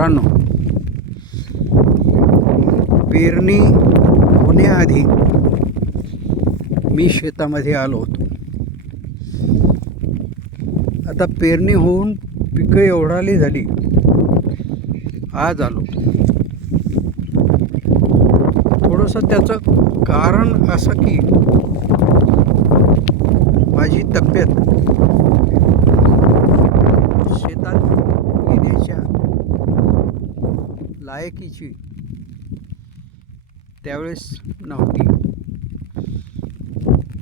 मित्रांनो, पेरणी होण्याआधी मी शेतामध्ये आलो होतो. आता पेरणी होऊन पिकं एवढाली झाली, आज आलो. थोडंसं त्याचं कारण असं की माझी तब्येत शेतात येण्याच्या लायकीची त्यावेळेस नव्हती.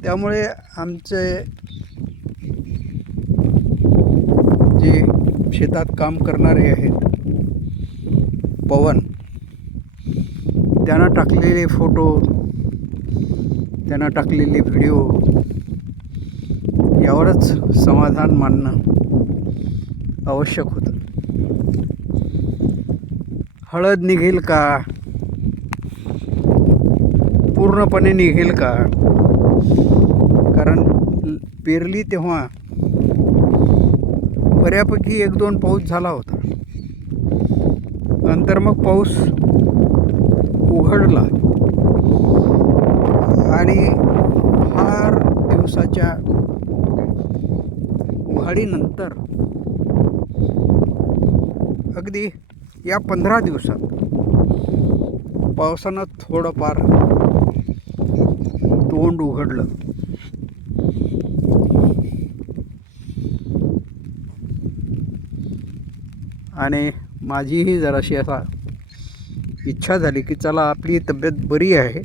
त्यामुळे आमचे जे शेतात काम करणारे आहेत पवन, त्यांना टाकलेले फोटो, त्यांना टाकलेले व्हिडिओ यावरच समाधान मानणं आवश्यक होतं. हळद निघेल का, पूर्णपणे निघेल का, कारण पेरली तेव्हा बऱ्यापैकी 1-2 पाऊस झाला होता. नंतर मग पाऊस उघडला आणि फार दिवसाच्या उघाडीनंतर अगदी या 15 दिवसात पावसानं थोडंफार तोंड उघडलं. आणि माझीही जराशी असा इच्छा झाली की चला, आपली तब्येत बरी आहे,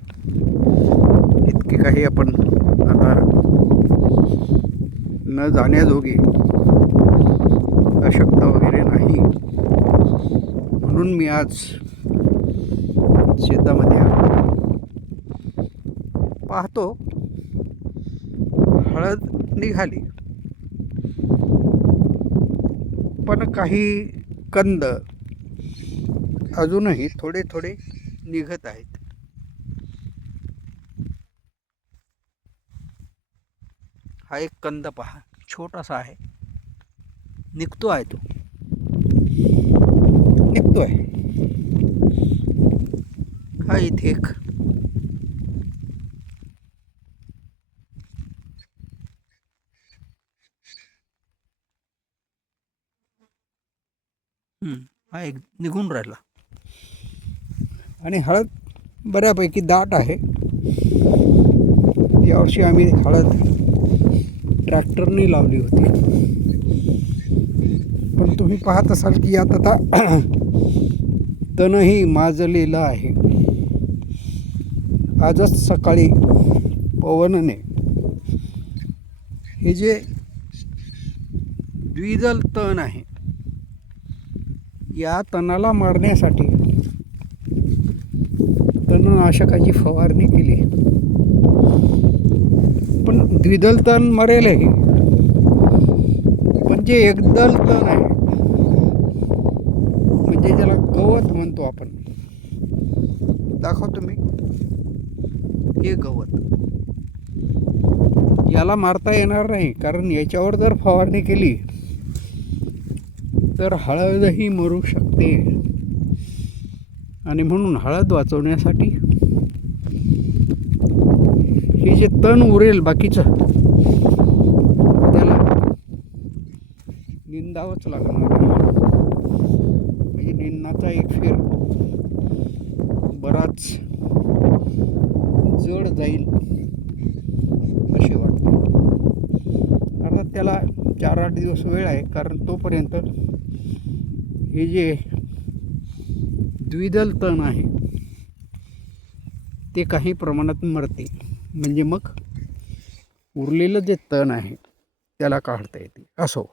इतकी काही आपण आता न जाण्याजोगी अशक्त वगैरे नाही, म्हणून मी आज शेतामध्ये आलो. पाहतो हळद निघाली, पण काही कंद अजूनही थोडे थोडे निघत आहेत. हा एक कंद पहा, छोटासा आहे, निघतो आहे, तो निघतोय. हा इथे एक हा एक निघून राहिला. आणि हळद बऱ्यापैकी दाट आहे. यावर्षी आम्ही हळद ट्रॅक्टरने लावली होती, पण तुम्ही पाहत असाल की यात आता तणही माजलेलं आहे. आजच सकाळी पवनने हे जे द्विदल तण आहे, या तणाला मारण्यासाठी तणनाशकाची फवारणी केली. पण द्विदल तण मरेलही, पण जे एकदल तण आहे, म्हणजे ज्याला गवत म्हणतो आपण, दाखवतो मी. हे गवत याला मारता येणार नाही, कारण याच्यावर जर फवारणी केली तर हळदही मरू शकते. आणि म्हणून हळद वाचवण्यासाठी हे जे तण उरेल बाकीचं, त्याला निंदावंच लागणार. म्हणजे निंदनाचा एक फेर बराच जड जाईल असे वाटते. अर्थात त्याला 4-8 दिवस वेळ आहे, कारण तोपर्यंत हे जे द्विदल तण आहे ते काही प्रमाणात मरते. म्हणजे मग उरलेलं जे तण आहे त्याला काढता येते. असो.